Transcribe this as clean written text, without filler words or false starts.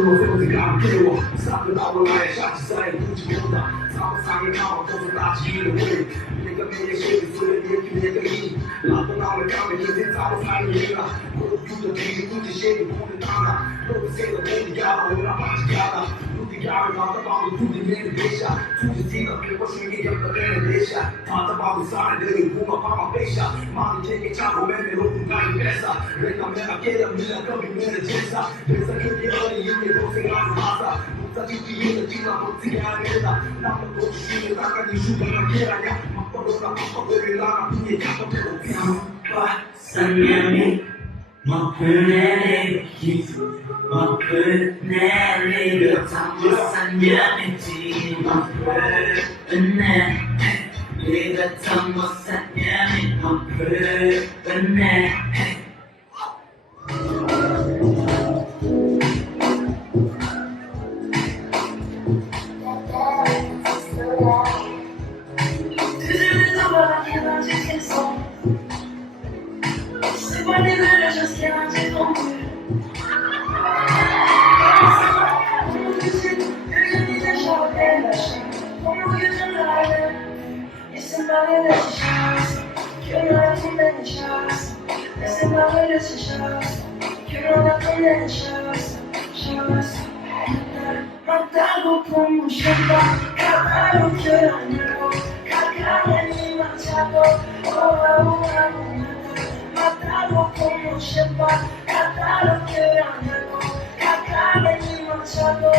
我这么的干给我，三个大我来，下起赛不及我的，他们三个看我都是垃圾的味，那个没谁所以别听那个你，老子拿了干的，今天咱们才赢了，我有的题估计写的不能当了，都是谁的我的家的，我拿把起家的，我的家人拿着把我土地面的别下，土地地的给我心里有个人的别下，他的把我杀了的有我把我背下，妈的这个家伙妹妹都不敢有别啥，人家没了给了没了，更比没了减少，别再给你恶意，也都是俺的马萨。在地底下的经常都自己安排的，那么多事情大概你说不能别来呀，马不罗那马不对面那你也看不见我讲。Sanjami, Mapulele, Mapulele, Sanjami, Mapulele, Liga Tambo Sanjami, Mapulele. C'est pas des vrais, je sais un petit peu plus. Matalo como chapa, cavalo que anhelo, cagada ni machado, matalo como chapa, cavalo que anhelo, cagada ni machado.